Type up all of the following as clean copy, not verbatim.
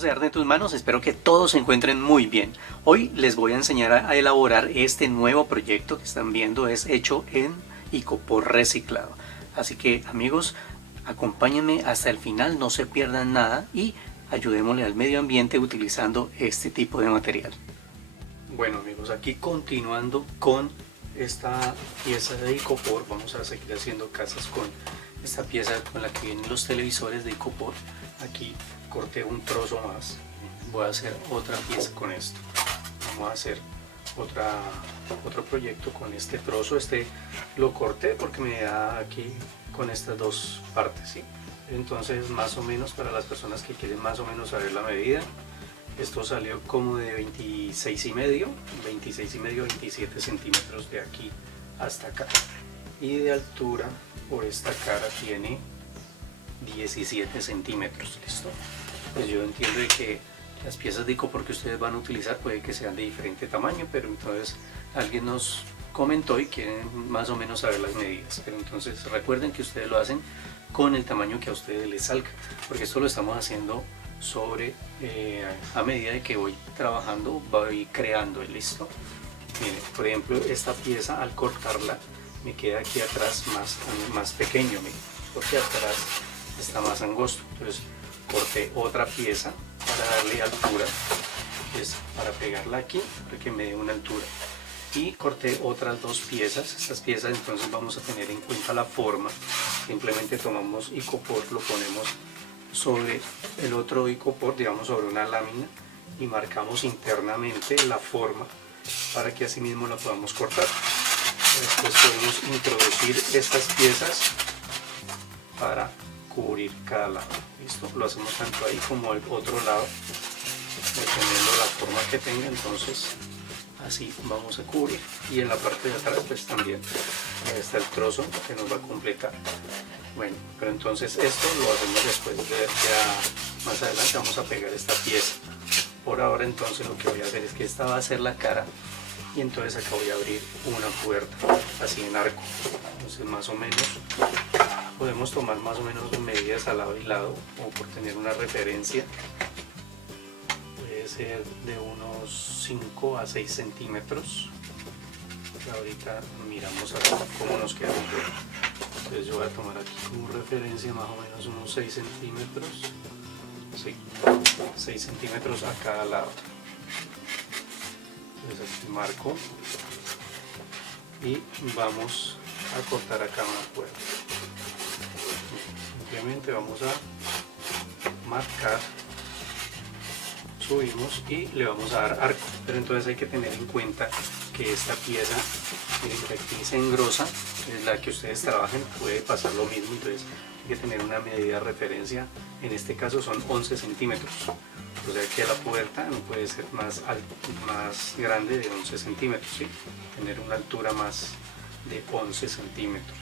amigos de Arte en tus Manos, espero que todos se encuentren muy bien. Hoy les voy a enseñar a elaborar este nuevo proyecto que están viendo, es hecho en icopor reciclado. Así que amigos, acompáñenme hasta el final, no se pierdan nada y ayudémosle al medio ambiente utilizando este tipo de material. Bueno amigos, aquí continuando con esta pieza de icopor, vamos a seguir haciendo casas con esta pieza con la que vienen los televisores de icopor. Aquí corté un trozo más, voy a hacer otra pieza con esto. Vamos a hacer otro proyecto con este trozo. Este lo corté porque me da aquí con estas dos partes, ¿sí? Entonces más o menos, para las personas que quieren más o menos saber la medida, esto salió como de 26 y medio, 27 centímetros de aquí hasta acá, y de altura por esta cara tiene 17 centímetros. ¿Listo? Pues yo entiendo de que las piezas de icopor que ustedes van a utilizar puede que sean de diferente tamaño, pero entonces alguien nos comentó y quieren más o menos saber las medidas. Pero entonces recuerden que ustedes lo hacen con el tamaño que a ustedes les salga, porque esto lo estamos haciendo sobre a medida de que voy trabajando, voy creando. ¿Listo? Miren, por ejemplo, esta pieza al cortarla me queda aquí atrás más pequeño, miren, porque atrás está más angosto. Entonces corté otra pieza para darle altura, es para pegarla aquí para que me dé una altura, y corté otras dos piezas. Estas piezas entonces vamos a tener en cuenta la forma. Simplemente tomamos icopor, lo ponemos sobre el otro icopor, digamos sobre una lámina, y marcamos internamente la forma para que así mismo la podamos cortar. Después podemos introducir estas piezas para cubrir cada lado. ¿Listo? Lo hacemos tanto ahí como al otro lado, dependiendo la forma que tenga. Entonces así vamos a cubrir, y en la parte de atrás pues también está el trozo que nos va a completar. Bueno, pero entonces esto lo hacemos después ya más adelante. Vamos a pegar esta pieza. Por ahora entonces lo que voy a hacer es que esta va a ser la cara, y entonces acá voy a abrir una puerta así en arco. Entonces más o menos podemos tomar más o menos medidas al lado y lado, como por tener una referencia. Puede ser de unos 5 a 6 centímetros. Ahorita miramos a ver cómo nos queda. Entonces yo voy a tomar aquí como referencia más o menos unos 6 centímetros. Sí, 6 centímetros a cada lado. Entonces aquí marco y vamos a cortar acá una puerta. Simplemente vamos a marcar, subimos y le vamos a dar arco. Pero entonces hay que tener en cuenta que esta pieza, miren que aquí se engrosa, es la que ustedes trabajen, puede pasar lo mismo. Entonces hay que tener una medida de referencia. En este caso son 11 centímetros. O sea que la puerta no puede ser más grande de 11 centímetros, ¿sí? Tener una altura más de 11 centímetros.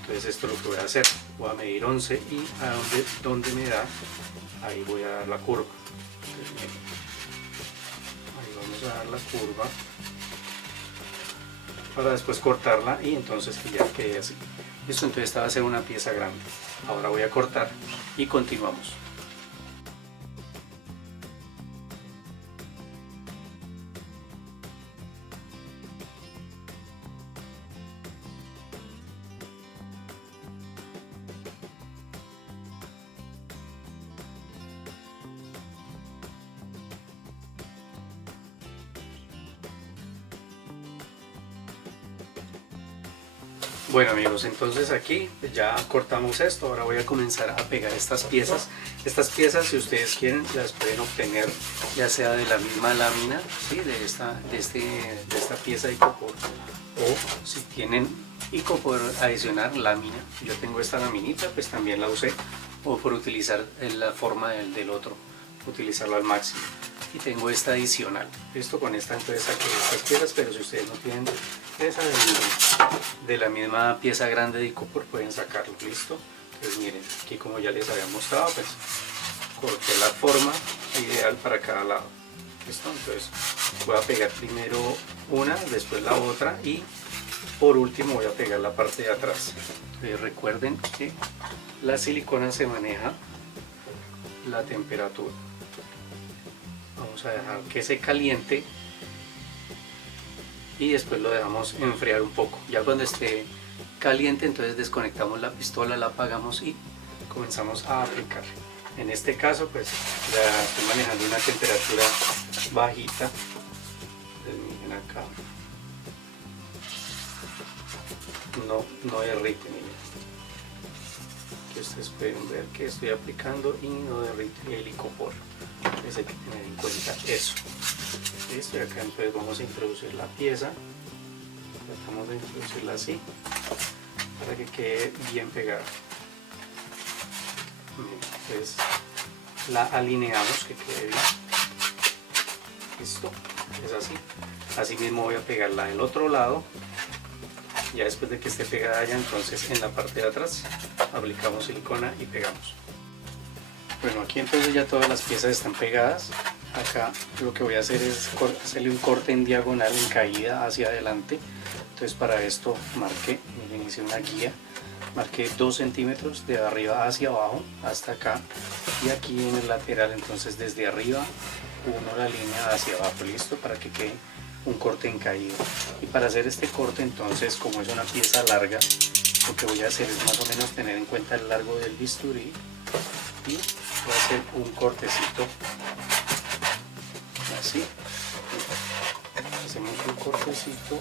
Entonces esto es lo que voy a hacer. Voy a medir 11 y a donde me da, ahí voy a dar la curva. Entonces, miren, ahí vamos a dar la curva para después cortarla, y entonces que ya quede así. Listo, entonces esta va a ser una pieza grande. Ahora voy a cortar y continuamos. Bueno amigos, entonces aquí ya cortamos esto. Ahora voy a comenzar a pegar estas piezas. Estas piezas, si ustedes quieren, las pueden obtener ya sea de la misma lámina, ¿sí? de esta pieza de icopor, o si tienen icopor adicional, lámina. Yo tengo esta laminita, pues también la usé, o por utilizar la forma del otro, utilizarlo al máximo. Y tengo esta adicional. Esto con esta entonces saqué estas piezas, pero si ustedes no tienen esa de la misma pieza grande de icopor, pueden sacarlo. Listo. Entonces miren, aquí como ya les había mostrado, pues corté la forma ideal para cada lado. Listo. Entonces voy a pegar primero una, después la otra, y por último voy a pegar la parte de atrás. Entonces recuerden que la silicona se maneja la temperatura. Vamos a dejar que se caliente y después lo dejamos enfriar un poco. Ya cuando esté caliente, entonces desconectamos la pistola, la apagamos y comenzamos a aplicar. En este caso pues ya estoy manejando una temperatura bajita. Miren acá, no derrite, miren. Aquí ustedes pueden ver que estoy aplicando y no derrite el icopor. Entonces hay que tener en cuenta eso. Listo, y acá entonces vamos a introducir la pieza. Tratamos de introducirla así para que quede bien pegada. Entonces la alineamos que quede bien. Listo, es así. Así mismo voy a pegarla del otro lado. Ya después de que esté pegada ya, entonces en la parte de atrás aplicamos silicona y pegamos. Bueno, aquí entonces ya todas las piezas están pegadas. Acá lo que voy a hacer es hacerle un corte en diagonal, en caída hacia adelante. Entonces para esto marqué, miren, hice una guía, marqué 2 centímetros de arriba hacia abajo hasta acá, y aquí en el lateral entonces desde arriba uno la línea hacia abajo. Listo, para que quede un corte en caída. Y para hacer este corte entonces, como es una pieza larga, lo que voy a hacer es más o menos tener en cuenta el largo del bisturí y voy a hacer un cortecito así. Hacemos un cortecito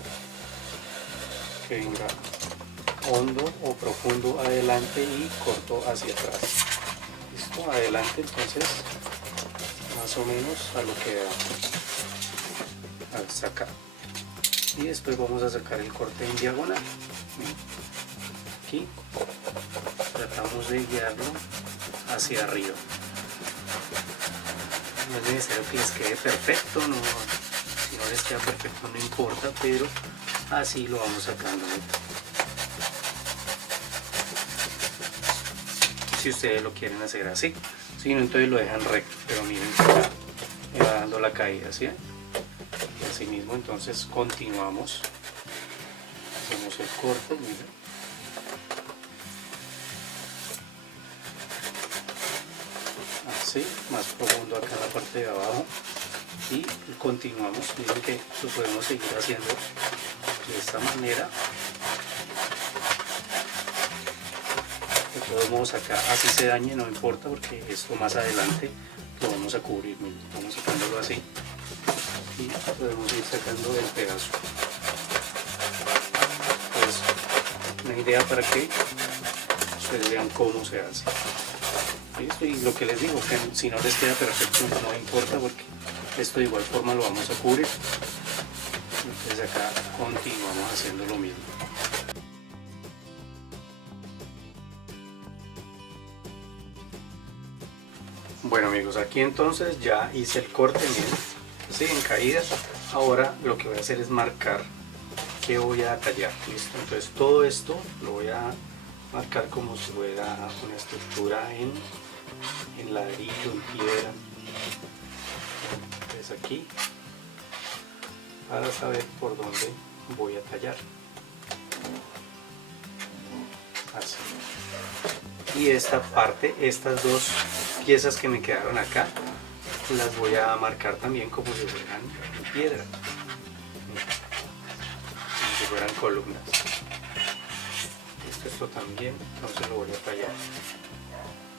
que venga hondo o profundo adelante y corto hacia atrás. Listo, adelante entonces más o menos a lo que da hasta acá, y después vamos a sacar el corte en diagonal. Aquí tratamos de guiarlo hacia arriba. No es necesario que les quede perfecto, no, si no les queda perfecto no importa, pero así lo vamos sacando. Si ustedes lo quieren hacer así, si no, entonces lo dejan recto, pero miren que acá me va dando la caída, ¿sí? Y así mismo entonces continuamos, hacemos el corte, miren. Así, más profundo acá en la parte de abajo, y continuamos. Miren que lo podemos seguir haciendo de esta manera. De todos modos acá así se dañe no importa, porque esto más adelante lo vamos a cubrir. Miren, vamos sacándolo así y podemos ir sacando el pedazo. Es una idea para que ustedes vean cómo se hace. ¿Listo? Y lo que les digo, que si no les queda perfecto no importa, porque esto de igual forma lo vamos a cubrir. Entonces acá continuamos haciendo lo mismo. Bueno amigos, aquí entonces ya hice el corte, miren, así en caída. Ahora lo que voy a hacer es marcar que voy a tallar. Listo, entonces todo esto lo voy a marcar como si fuera una estructura en ladrillo, en piedra. Entonces aquí, para saber por dónde voy a tallar. Así. Y esta parte, estas dos piezas que me quedaron acá, las voy a marcar también como si fueran en piedra, como si fueran columnas. Esto también, entonces lo voy a tallar.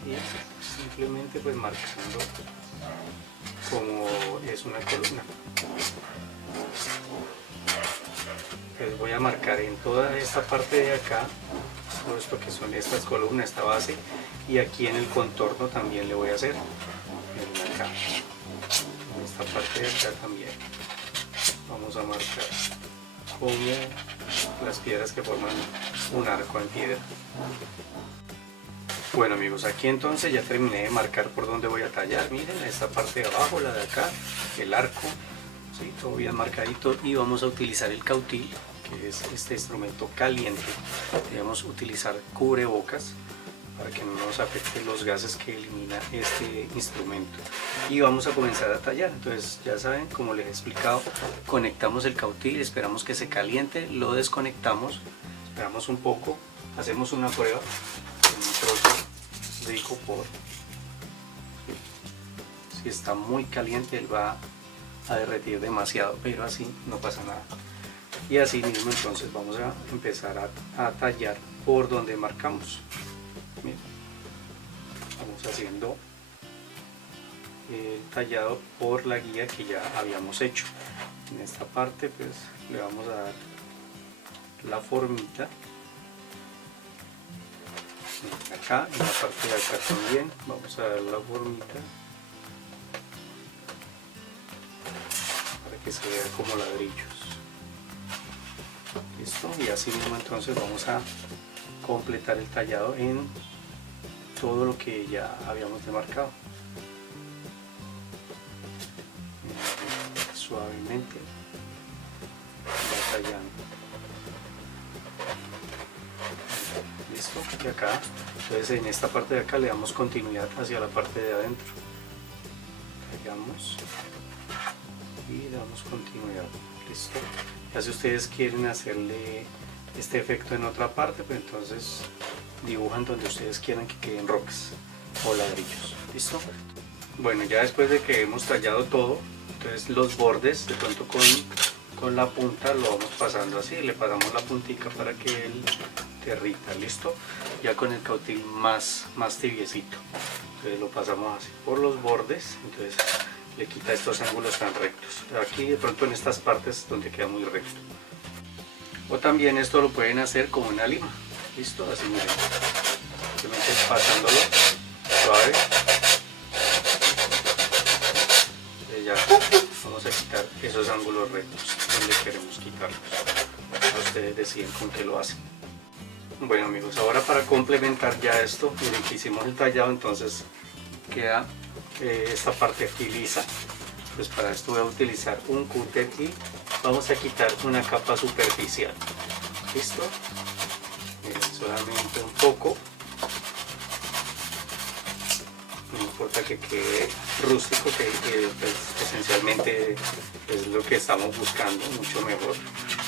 Y simplemente pues marcando como es una columna. Pues voy a marcar en toda esta parte de acá, todo esto que son estas columnas, esta base, y aquí en el contorno también le voy a hacer, en acá, en esta parte de acá también vamos a marcar como las piedras que forman un arco en piedra. Bueno amigos, aquí entonces ya terminé de marcar por donde voy a tallar. Miren, esta parte de abajo, la de acá, el arco, ¿sí? Todo bien marcadito, y vamos a utilizar el cautil, que es este instrumento caliente. Debemos utilizar cubrebocas para que no nos afecten los gases que elimina este instrumento, y vamos a comenzar a tallar. Entonces ya saben, como les he explicado, conectamos el cautil, esperamos que se caliente, lo desconectamos, esperamos un poco, hacemos una prueba con un trozo de icopor, si está muy caliente él va a derretir demasiado, pero así no pasa nada. Y así mismo entonces vamos a empezar a tallar por donde marcamos. Miren, vamos haciendo el tallado por la guía que ya habíamos hecho. En esta parte pues le vamos a dar la formita. Acá, en la parte de acá también vamos a dar la formita para que se vea como ladrillos. Listo, y así mismo entonces vamos a completar el tallado en todo lo que ya habíamos demarcado. Suavemente va tallando. Listo, y acá, entonces en esta parte de acá le damos continuidad hacia la parte de adentro. Tallamos y damos continuidad. Listo. Ya si ustedes quieren hacerle este efecto en otra parte, pues entonces dibujan donde ustedes quieran que queden rocas o ladrillos. Listo. Bueno, ya después de que hemos tallado todo, entonces los bordes de pronto con la punta lo vamos pasando así, le pasamos la puntica para que él derrita. Listo. Ya con el cautil más tibiecito, entonces lo pasamos así por los bordes, entonces le quita estos ángulos tan rectos. Aquí de pronto en estas partes donde queda muy recto. O también esto lo pueden hacer con una lima. Listo, así miren. Simplemente pasándolo suave. Y ya vamos a quitar esos ángulos rectos donde queremos quitarlos. Ustedes deciden con qué lo hacen. Bueno amigos, ahora para complementar ya esto, miren que hicimos el tallado, entonces queda esta parte aquí lisa. Pues para esto voy a utilizar un cúter y vamos a quitar una capa superficial. Listo, miren, solamente un poco, no importa que quede rústico, que pues, esencialmente es lo que estamos buscando, mucho mejor.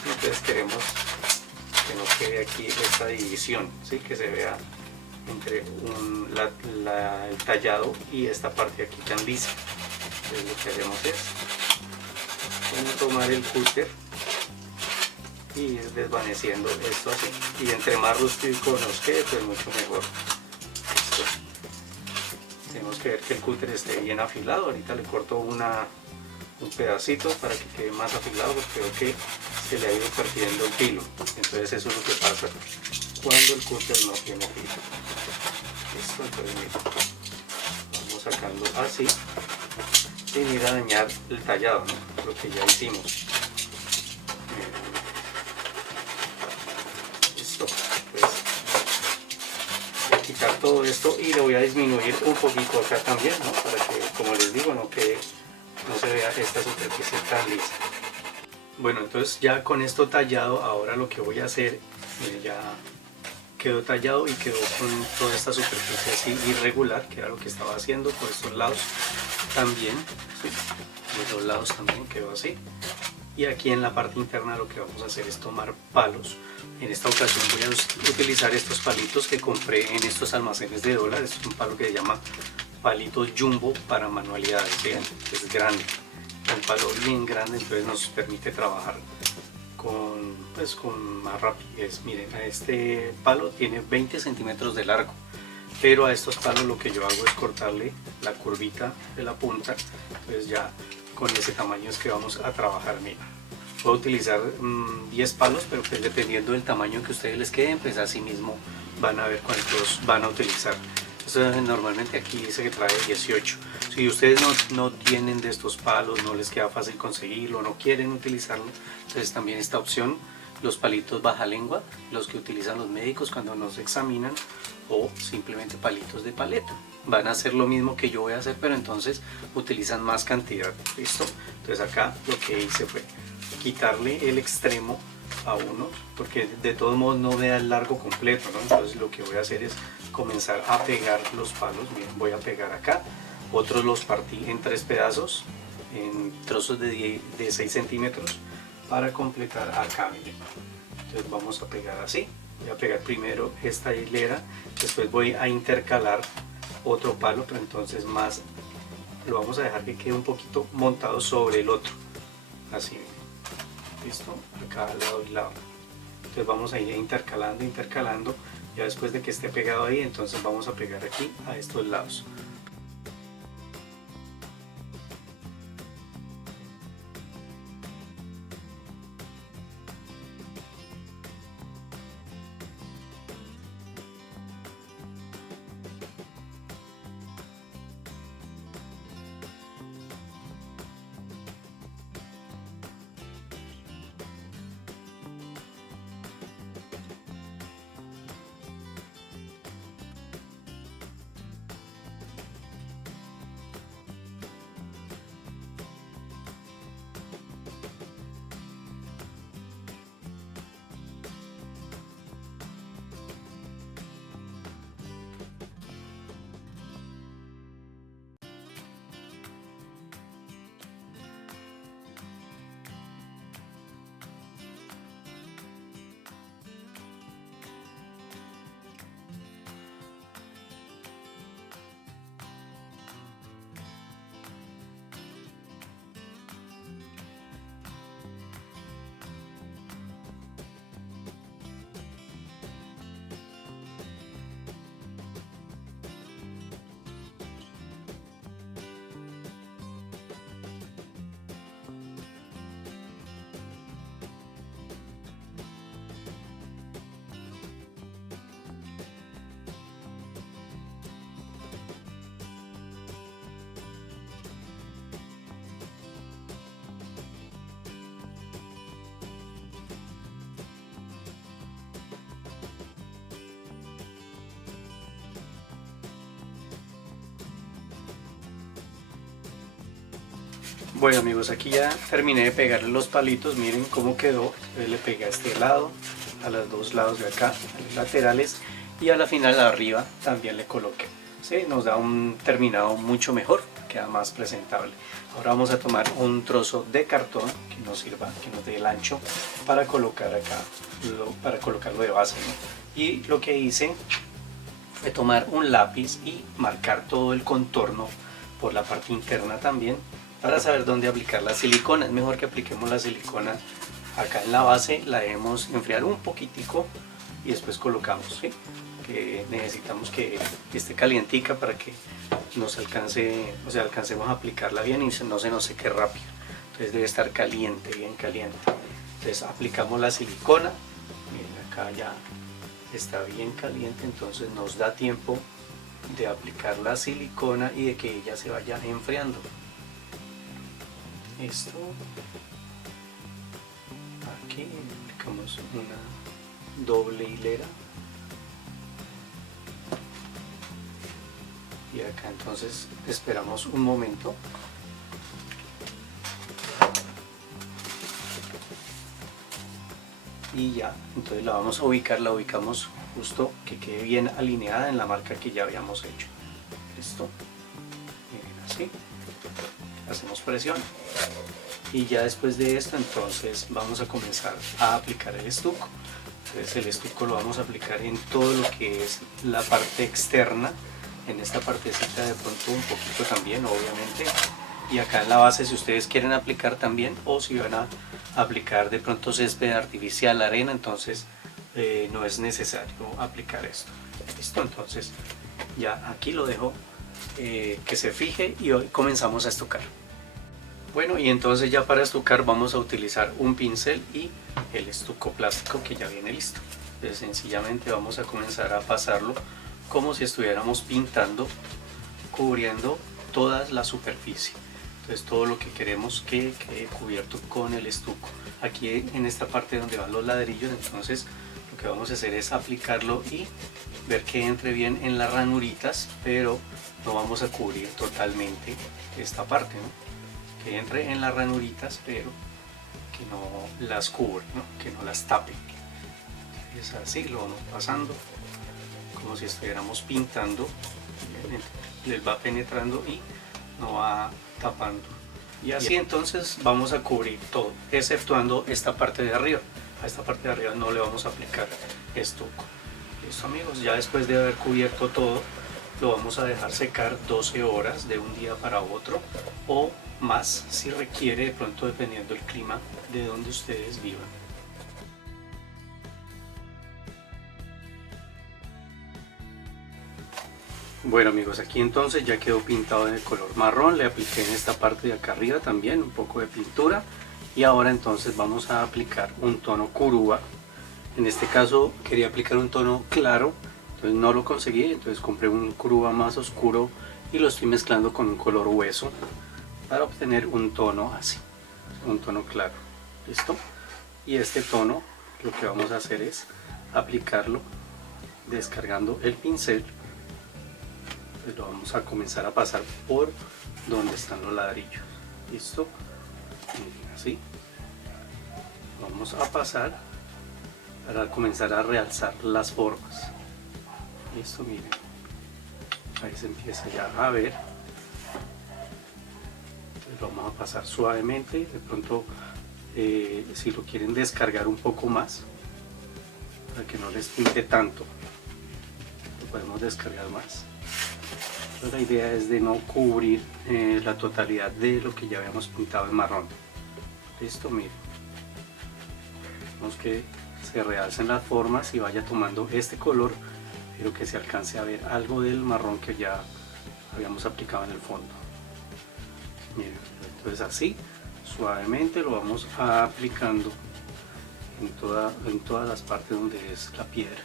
Entonces queremos que no quede aquí esta división, ¿sí? Que se vea entre el tallado y esta parte aquí tan lisa. Entonces lo que hacemos es tomar el cúter y ir desvaneciendo esto así, y entre más rústico nos quede pues mucho mejor. Listo. Tenemos que ver que el cúter esté bien afilado. Ahorita le corto un pedacito para que quede más afilado, porque veo que se le ha ido perdiendo el filo. Entonces eso es lo que pasa cuando el cúter no tiene filo. Listo, entonces mira, vamos sacando así sin ir a dañar el tallado, ¿no? Lo que ya hicimos. Listo, pues voy a quitar todo esto y le voy a disminuir un poquito acá también, ¿no? Para que, como les digo, no se vea esta superficie tan lisa. Bueno, entonces ya con esto tallado, ahora lo que voy a hacer, miren, ya quedó tallado y quedó con toda esta superficie así irregular, que era lo que estaba haciendo por estos lados también, ¿sí? Los dos lados también quedó así. Y aquí en la parte interna lo que vamos a hacer es tomar palos. En esta ocasión voy a utilizar estos palitos que compré en estos almacenes de dólares. Es un palo que se llama palito jumbo para manualidades, ¿sí? Es grande, un palo bien grande, entonces nos permite trabajar con más rapidez. Miren, este palo tiene 20 centímetros de largo, pero a estos palos lo que yo hago es cortarle la curvita de la punta. Entonces ya con ese tamaño es que vamos a trabajar. Mira, puedo utilizar 10 palos, pero pues dependiendo del tamaño que a ustedes les queden, pues así mismo van a ver cuántos van a utilizar. Normalmente aquí dice que trae 18. Si ustedes no tienen de estos palos, no les queda fácil conseguirlo, no quieren utilizarlo, entonces también esta opción, los palitos baja lengua, los que utilizan los médicos cuando nos examinan, o simplemente palitos de paleta. Van a hacer lo mismo que yo voy a hacer, pero entonces utilizan más cantidad. ¿Listo? Entonces acá lo que hice fue quitarle el extremo a uno, porque de todos modos no me da el largo completo, ¿no? Entonces lo que voy a hacer es comenzar a pegar los palos. Miren, voy a pegar acá, otros los partí en 3 pedazos, en trozos de 6 centímetros para completar acá. Miren. Entonces vamos a pegar así, voy a pegar primero esta hilera, después voy a intercalar otro palo, pero entonces más lo vamos a dejar que quede un poquito montado sobre el otro, así, listo, acá al lado y lado. Entonces vamos a ir intercalando, ya después de que esté pegado ahí, entonces vamos a pegar aquí a estos lados. Bueno amigos, aquí ya terminé de pegarle los palitos, miren cómo quedó. Le pegué a este lado, a los dos lados de acá, a los laterales, y a la final arriba también le coloqué. ¿Sí? Nos da un terminado mucho mejor, queda más presentable. Ahora vamos a tomar un trozo de cartón que nos sirva, que nos dé el ancho para colocar acá, para colocarlo de base, ¿no? Y lo que hice fue tomar un lápiz y marcar todo el contorno por la parte interna también, para saber dónde aplicar la silicona. Es mejor que apliquemos la silicona acá en la base, la debemos enfriar un poquitico y después colocamos, ¿sí? Que necesitamos que esté calientica para que nos alcance, o sea, alcancemos a aplicarla bien y no se nos seque rápido. Entonces debe estar caliente, bien caliente. Entonces aplicamos la silicona, miren acá ya está bien caliente, entonces nos da tiempo de aplicar la silicona y de que ella se vaya enfriando. Esto, aquí aplicamos una doble hilera y acá entonces esperamos un momento. Y ya, entonces la vamos a ubicar, la ubicamos justo que quede bien alineada en la marca que ya habíamos hecho. Esto, miren así, hacemos presión y ya después de esto entonces vamos a comenzar a aplicar el estuco. Entonces el estuco lo vamos a aplicar en todo lo que es la parte externa, en esta partecita de pronto un poquito también obviamente, y acá en la base si ustedes quieren aplicar también, o si van a aplicar de pronto césped artificial, arena, entonces no es necesario aplicar esto. Listo, entonces ya aquí lo dejo que se fije y hoy comenzamos a estucar. Bueno, y entonces ya para estucar vamos a utilizar un pincel y el estuco plástico que ya viene listo. Entonces sencillamente vamos a comenzar a pasarlo como si estuviéramos pintando, cubriendo toda la superficie. Entonces todo lo que queremos que quede cubierto con el estuco. Aquí en esta parte donde van los ladrillos, entonces lo que vamos a hacer es aplicarlo y ver que entre bien en las ranuritas, pero no vamos a cubrir totalmente esta parte, ¿no? Que entre en las ranuritas, pero que no las cubra, ¿no? Que no las tape. Es así, lo vamos pasando como si estuviéramos pintando, les va penetrando y no va tapando. Y así entonces vamos a cubrir todo, exceptuando esta parte de arriba. A esta parte de arriba no le vamos a aplicar estuco. Listo amigos, ya después de haber cubierto todo, lo vamos a dejar secar 12 horas de un día para otro o más si requiere, de pronto dependiendo del clima de donde ustedes vivan. Bueno amigos, aquí entonces ya quedó pintado en el color marrón, le apliqué en esta parte de acá arriba también un poco de pintura y ahora entonces vamos a aplicar un tono curúa. En este caso quería aplicar un tono claro, entonces no lo conseguí, entonces compré un curúa más oscuro y lo estoy mezclando con un color hueso para obtener un tono así, un tono claro. ¿Listo? Y este tono lo que vamos a hacer es aplicarlo descargando el pincel. Pues lo vamos a comenzar a pasar por donde están los ladrillos. ¿Listo? Miren, así vamos a pasar para comenzar a realzar las formas. Listo, miren, ahí se empieza ya a ver. Entonces lo vamos a pasar suavemente. De pronto si lo quieren descargar un poco más para que no les pinte tanto, lo podemos descargar más. La idea es de no cubrir la totalidad de lo que ya habíamos pintado en marrón. Listo, miren. Vemos que se realcen las formas y vaya tomando este color, pero que se alcance a ver algo del marrón que ya habíamos aplicado en el fondo. Miren, entonces así, suavemente lo vamos aplicando en todas las partes donde es la piedra.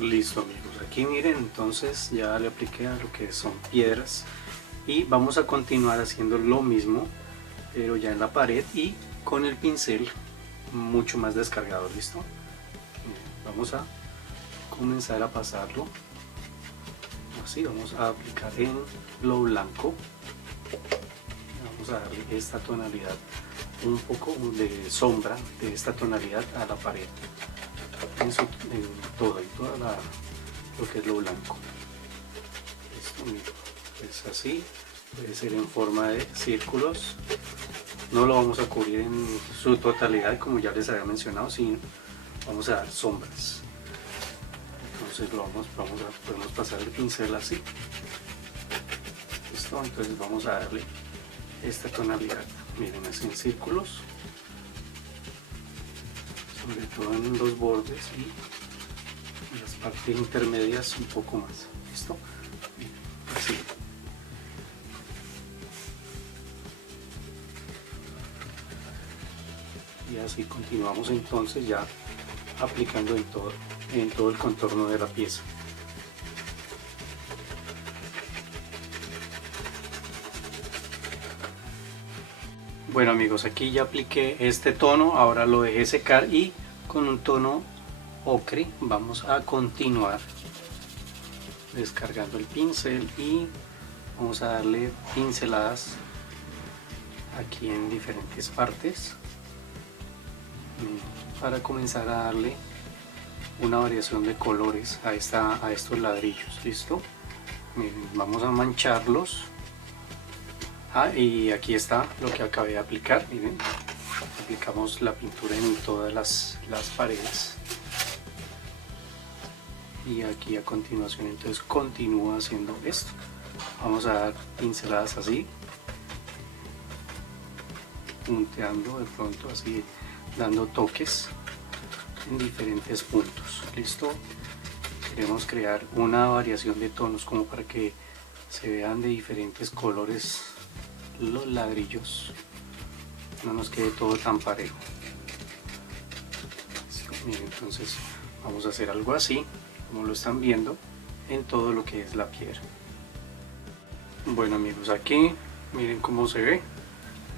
Listo amigos, aquí miren, entonces ya le apliqué a lo que son piedras y vamos a continuar haciendo lo mismo pero ya en la pared y con el pincel mucho más descargado. Listo, vamos a comenzar a pasarlo así, vamos a aplicar en lo blanco, vamos a darle esta tonalidad, un poco de sombra de esta tonalidad a la pared. En toda lo que es lo blanco. Esto es así, puede ser en forma de círculos, no lo vamos a cubrir en su totalidad como ya les había mencionado, sino vamos a dar sombras. Entonces podemos pasar el pincel así. ¿Listo? Entonces vamos a darle esta tonalidad, miren, así en círculos, sobre todo en los bordes y en las partes intermedias un poco más. ¿Listo? Así. Y así continuamos entonces ya aplicando en todo el contorno de la pieza. Bueno amigos, aquí ya apliqué este tono, ahora lo dejé secar y con un tono ocre vamos a continuar descargando el pincel y vamos a darle pinceladas aquí en diferentes partes para comenzar a darle una variación de colores a estos ladrillos. ¿Listo? Miren, vamos a mancharlos. Y aquí está lo que acabé de aplicar. Miren, aplicamos la pintura en todas las paredes y aquí a continuación entonces continúa haciendo esto. Vamos a dar pinceladas así, punteando de pronto así, dando toques en diferentes puntos. Listo, queremos crear una variación de tonos como para que se vean de diferentes colores los ladrillos, no nos quede todo tan parejo. Miren, entonces vamos a hacer algo así como lo están viendo en todo lo que es la piedra. Bueno amigos, aquí miren cómo se ve.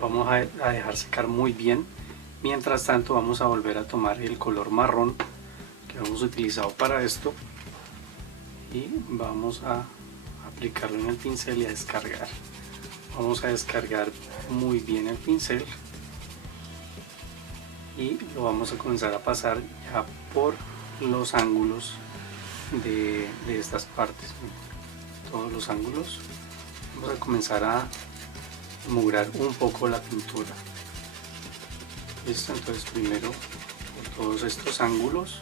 Vamos a dejar secar muy bien. Mientras tanto vamos a volver a tomar el color marrón que hemos utilizado para esto y vamos a aplicarlo en el pincel y a descargar. Vamos a descargar muy bien el pincel y lo vamos a comenzar a pasar ya por los ángulos de estas partes, todos los ángulos. Vamos a comenzar a mugrar un poco la pintura. Listo, entonces primero por todos estos ángulos.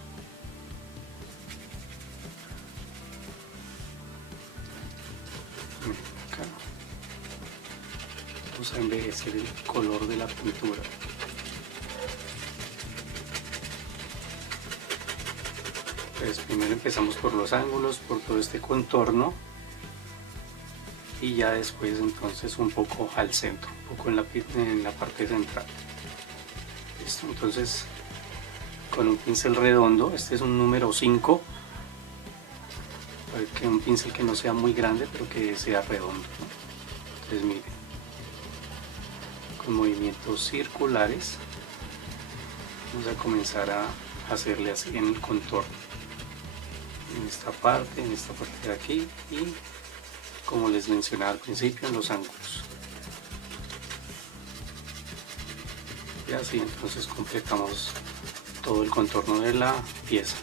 Acá. Vamos a envejecer el color de la pintura. Entonces primero empezamos por los ángulos, por todo este contorno, y ya después entonces un poco al centro, un poco en la parte central. Listo, entonces con un pincel redondo, este es un número 5, que un pincel que no sea muy grande pero que sea redondo, ¿no? Entonces miren, con movimientos circulares vamos a comenzar a hacerle así en el contorno, en esta parte de aquí, y como les mencionaba al principio, en los ángulos. Y así entonces completamos todo el contorno de la pieza.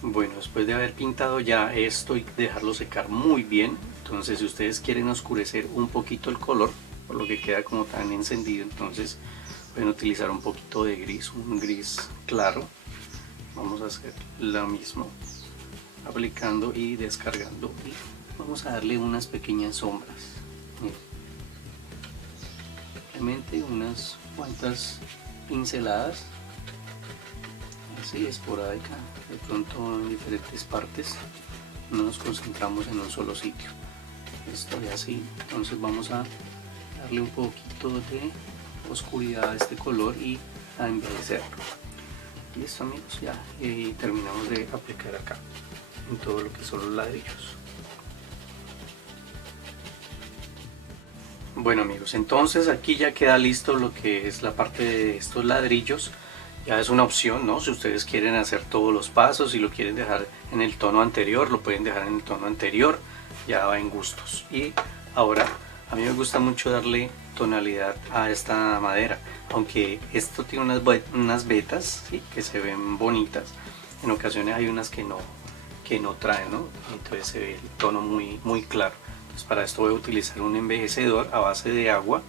Bueno, después de haber pintado ya esto y dejarlo secar muy bien, entonces si ustedes quieren oscurecer un poquito el color, por lo que queda como tan encendido, entonces pueden utilizar un poquito de gris, un gris claro. Vamos a hacer lo mismo, aplicando y descargando, y vamos a darle unas pequeñas sombras. Simplemente unas cuantas pinceladas, así esporádica, de pronto en diferentes partes, no nos concentramos en un solo sitio. Esto y así, entonces vamos a darle un poquito de oscuridad a este color y a envejecerlo. Listo amigos, ya y terminamos de aplicar acá en todo lo que son los ladrillos. Bueno amigos, entonces aquí ya queda listo lo que es la parte de estos ladrillos. Ya es una opción, ¿no? Si ustedes quieren hacer todos los pasos y lo quieren dejar en el tono anterior, lo pueden dejar en el tono anterior, ya va en gustos. Y ahora a mí me gusta mucho darle tonalidad a esta madera, aunque esto tiene unas vetas, ¿sí?, que se ven bonitas. En ocasiones hay unas que no traen, ¿no? Entonces se ve el tono muy claro. Entonces para esto voy a utilizar un envejecedor a base de agua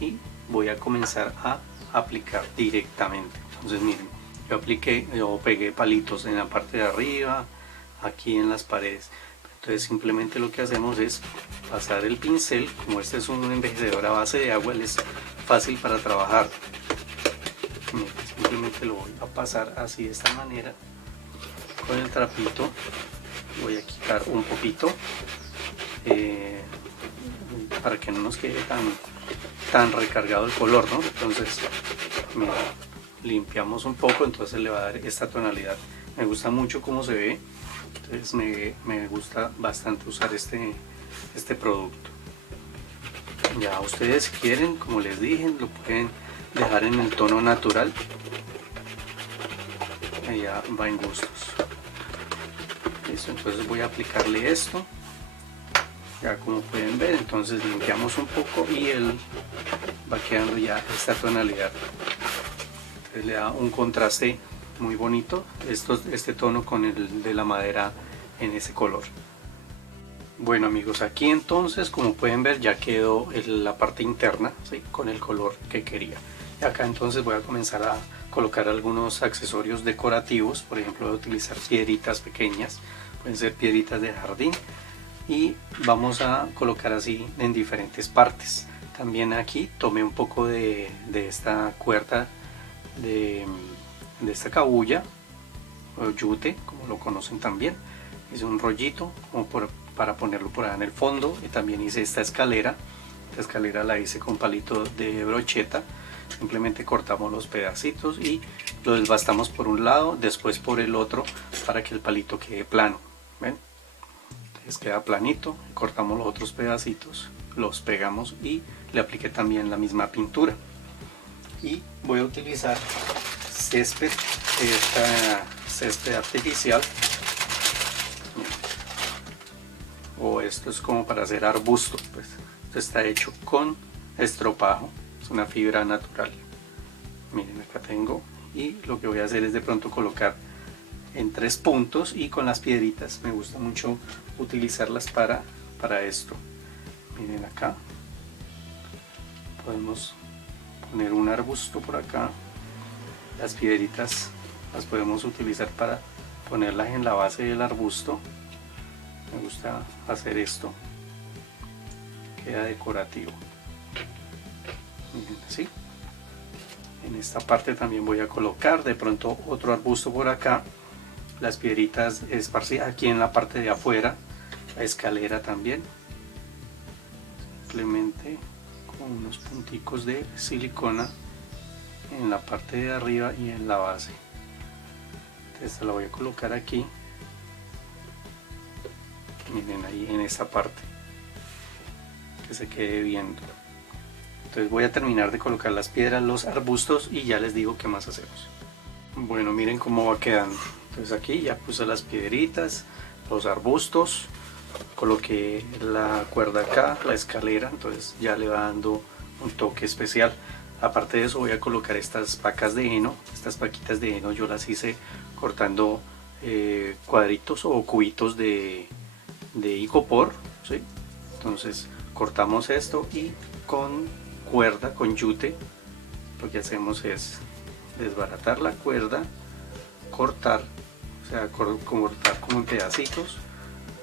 y voy a comenzar a aplicar directamente. Entonces miren, yo pegué palitos en la parte de arriba, aquí en las paredes. Entonces simplemente lo que hacemos es pasar el pincel, como este es un envejecedor a base de agua, él es fácil para trabajar. Miren, simplemente lo voy a pasar así de esta manera con el trapito. Voy a quitar un poquito para que no nos quede tan recargado el color, ¿no? Entonces mira, limpiamos un poco, entonces le va a dar esta tonalidad. Me gusta mucho cómo se ve, entonces me gusta bastante usar este producto. Ya ustedes si quieren, como les dije, lo pueden dejar en el tono natural, ya va en gustos. Listo, entonces voy a aplicarle esto. Ya como pueden ver, entonces limpiamos un poco y él va quedando ya esta tonalidad. Entonces le da un contraste muy bonito, este tono con el de la madera en ese color. Bueno amigos, aquí entonces como pueden ver ya quedó la parte interna, ¿sí?, con el color que quería. Y acá entonces voy a comenzar a colocar algunos accesorios decorativos. Por ejemplo, voy a utilizar piedritas pequeñas, pueden ser piedritas de jardín, y vamos a colocar así en diferentes partes. También aquí tomé un poco de esta cuerda de esta cabuya o yute, como lo conocen también. Hice un rollito como para ponerlo por ahí en el fondo, y también hice esta escalera. Esta escalera la hice con palito de brocheta. Simplemente cortamos los pedacitos y lo desbastamos por un lado, después por el otro, para que el palito quede plano. ¿Ven? Entonces queda planito, cortamos los otros pedacitos, los pegamos y le apliqué también la misma pintura. Y voy a utilizar césped, esta césped artificial, o esto es como para hacer arbustos, pues esto está hecho con estropajo, es una fibra natural. Miren, acá tengo, y lo que voy a hacer es de pronto colocar en 3 puntos, y con las piedritas me gusta mucho utilizarlas para esto. Miren, acá podemos poner un arbusto por acá. Las piedritas las podemos utilizar para ponerlas en la base del arbusto. Me gusta hacer esto, queda decorativo. Miren, así. En esta parte también voy a colocar de pronto otro arbusto por acá, las piedritas esparcidas aquí en la parte de afuera, la escalera también, simplemente con unos punticos de silicona en la parte de arriba y en la base. Esta la voy a colocar aquí, miren ahí en esta parte, que se quede viendo. Entonces voy a terminar de colocar las piedras, los arbustos, y ya les digo qué más hacemos. Bueno, miren cómo va quedando. Entonces aquí ya puse las piedritas, los arbustos, coloqué la cuerda acá, la escalera, entonces ya le va dando un toque especial. Aparte de eso voy a colocar estas pacas de heno. Estas paquitas de heno yo las hice cortando cuadritos o cubitos de icopor, ¿sí? Entonces cortamos esto y con cuerda, con yute, lo que hacemos es desbaratar la cuerda, cortar, o sea, cortar como en pedacitos,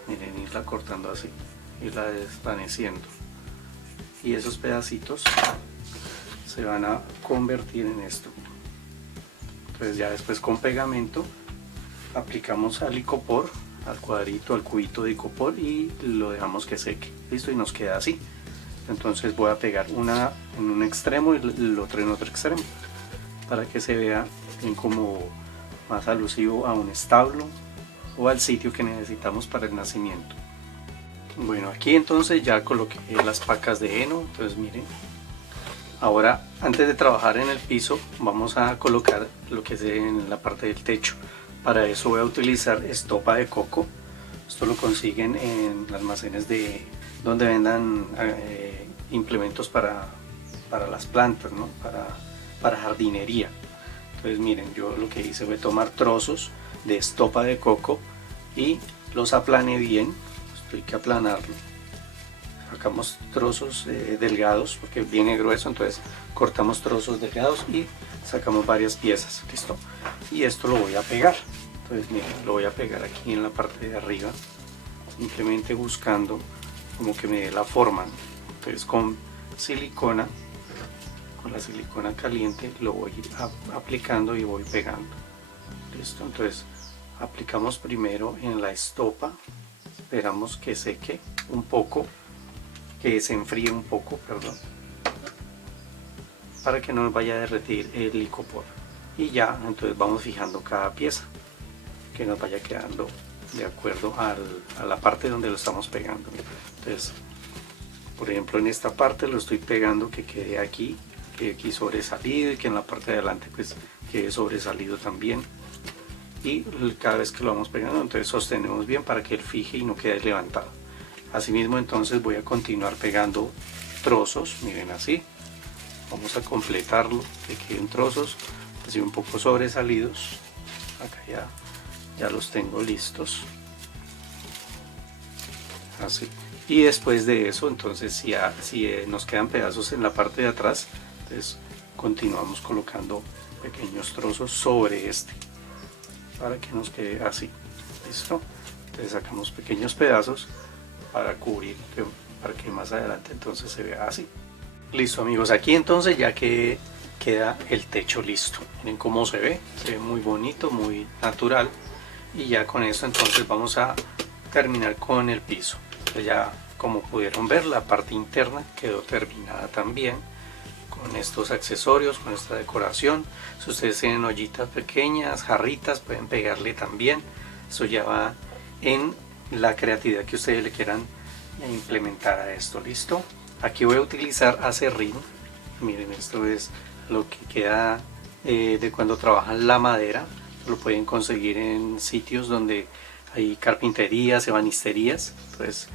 miren, irla cortando así, irla desvaneciendo, y esos pedacitos se van a convertir en esto. Entonces ya después con pegamento aplicamos al icopor, al cuadrito, al cubito de icopor, y lo dejamos que seque, listo, y nos queda así. Entonces voy a pegar una en un extremo y el otro en otro extremo, para que se vea bien como más alusivo a un establo o al sitio que necesitamos para el nacimiento. Bueno, aquí entonces ya coloqué las pacas de heno. Entonces miren, ahora antes de trabajar en el piso vamos a colocar lo que es en la parte del techo. Para eso voy a utilizar estopa de coco. Esto lo consiguen en almacenes donde vendan implementos para las plantas, ¿no? para jardinería. Entonces miren, yo lo que hice fue tomar trozos de estopa de coco y los aplané bien. Esto hay que aplanarlo. Sacamos trozos delgados porque viene grueso, entonces cortamos trozos delgados y sacamos varias piezas. Listo. Y esto lo voy a pegar. Entonces miren, lo voy a pegar aquí en la parte de arriba, simplemente buscando como que me dé la forma. Entonces con silicona, con la silicona caliente, lo voy a ir aplicando y voy pegando. Listo. Entonces aplicamos primero en la estopa, esperamos que seque un poco, que se enfríe un poco, perdón, para que no nos vaya a derretir el icopor. Y ya entonces vamos fijando cada pieza que nos vaya quedando de acuerdo a la parte donde lo estamos pegando. Entonces, por ejemplo, en esta parte lo estoy pegando que quede aquí, que aquí sobresalido, y que en la parte de adelante pues quede sobresalido también. Y cada vez que lo vamos pegando, entonces sostenemos bien para que él fije y no quede levantado. Asimismo, entonces voy a continuar pegando trozos, miren así. Vamos a completarlo, que queden trozos así un poco sobresalidos. Acá ya los tengo listos. Así. Y después de eso, entonces si nos quedan pedazos en la parte de atrás, entonces continuamos colocando pequeños trozos sobre este, para que nos quede así. Listo. Entonces sacamos pequeños pedazos para cubrir, para que más adelante entonces se vea así. Listo amigos, aquí entonces ya que queda el techo listo. Miren cómo se ve muy bonito, muy natural. Y ya con esto entonces vamos a terminar con el piso. Entonces ya como pudieron ver, la parte interna quedó terminada también con estos accesorios, con esta decoración. Si ustedes tienen ollitas pequeñas, jarritas, pueden pegarle también. Eso ya va en la creatividad que ustedes le quieran implementar a esto. Listo. Aquí voy a utilizar acerrín. Miren, esto es lo que queda de cuando trabajan la madera. Lo pueden conseguir en sitios donde hay carpinterías, ebanisterías, pues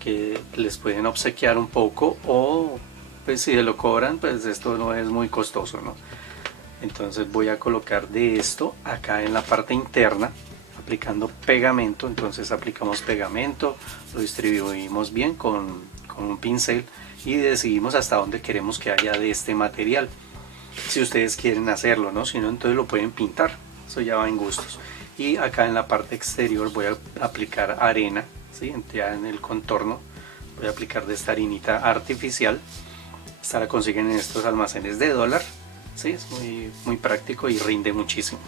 que les pueden obsequiar un poco, o pues si se lo cobran, pues esto no es muy costoso, ¿no? Entonces voy a colocar de esto acá en la parte interna, aplicando pegamento. Entonces aplicamos pegamento, lo distribuimos bien con un pincel y decidimos hasta dónde queremos que haya de este material, si ustedes quieren hacerlo, ¿no? Si no, entonces lo pueden pintar, eso ya va en gustos. Y acá en la parte exterior voy a aplicar arena, ¿sí? Ya en el contorno voy a aplicar de esta harinita artificial. Esta la consiguen en estos almacenes de dólar, ¿sí? Es muy práctico y rinde muchísimo.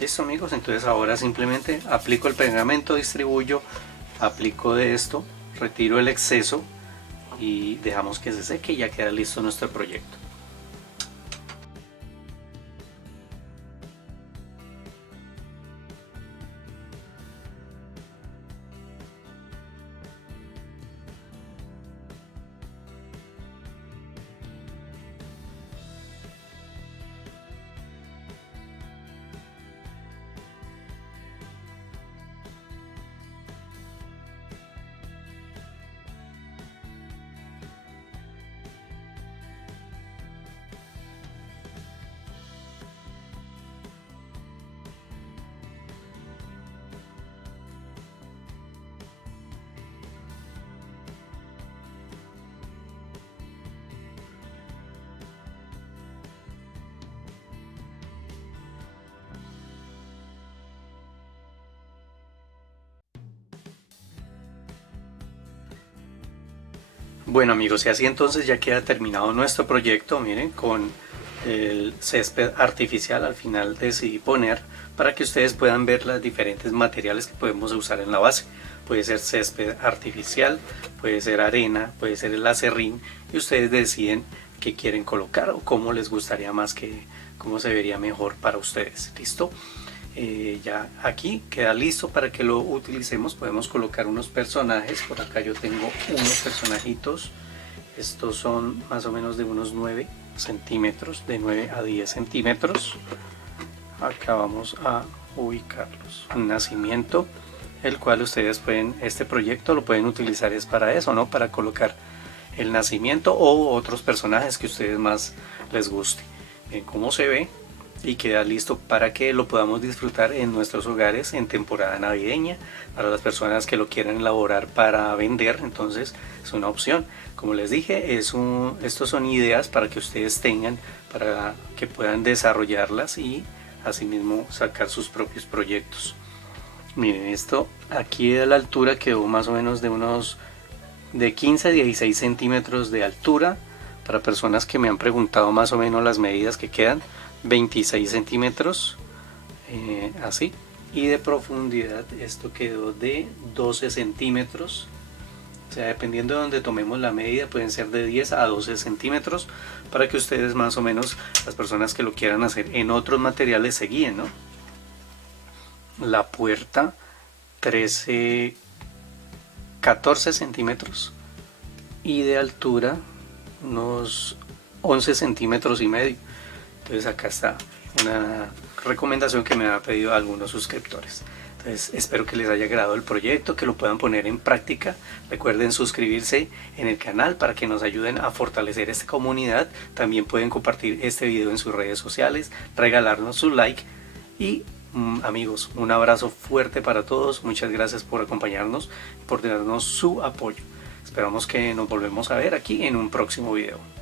Listo, amigos, entonces ahora simplemente aplico el pegamento, distribuyo, aplico de esto, retiro el exceso y dejamos que se seque y ya queda listo nuestro proyecto. Bueno, amigos, y así entonces ya queda terminado nuestro proyecto. Miren, con el césped artificial al final decidí poner para que ustedes puedan ver los diferentes materiales que podemos usar en la base. Puede ser césped artificial, puede ser arena, puede ser el acerrín, y ustedes deciden qué quieren colocar o cómo les gustaría más, cómo se vería mejor para ustedes. ¿Listo? Ya aquí queda listo para que lo utilicemos. Podemos colocar unos personajes. Por acá yo tengo unos personajitos. Estos son más o menos de unos 9 centímetros, de 9 a 10 centímetros. Acá vamos a ubicarlos. Un nacimiento, el cual ustedes pueden, este proyecto lo pueden utilizar es para eso, ¿no? Para colocar el nacimiento o otros personajes que a ustedes más les guste. Ven cómo se ve y queda listo para que lo podamos disfrutar en nuestros hogares en temporada navideña. Para las personas que lo quieran elaborar para vender, entonces es una opción. Como les dije, estos son ideas para que ustedes tengan, para que puedan desarrollarlas y asimismo sacar sus propios proyectos. Miren, esto aquí a la altura quedó más o menos de 15 a 16 centímetros de altura. Para personas que me han preguntado más o menos las medidas que quedan, 26 centímetros, así. Y de profundidad esto quedó de 12 centímetros. O sea, dependiendo de donde tomemos la medida, pueden ser de 10 a 12 centímetros, para que ustedes más o menos, las personas que lo quieran hacer en otros materiales, se guíen, ¿no? La puerta 14 centímetros y de altura unos 11 centímetros y medio. Entonces acá está una recomendación que me han pedido algunos suscriptores. Entonces espero que les haya agradado el proyecto, que lo puedan poner en práctica. Recuerden suscribirse en el canal para que nos ayuden a fortalecer esta comunidad. También pueden compartir este video en sus redes sociales, regalarnos su like y amigos, un abrazo fuerte para todos. Muchas gracias por acompañarnos, por darnos su apoyo. Esperamos que nos volvemos a ver aquí en un próximo video.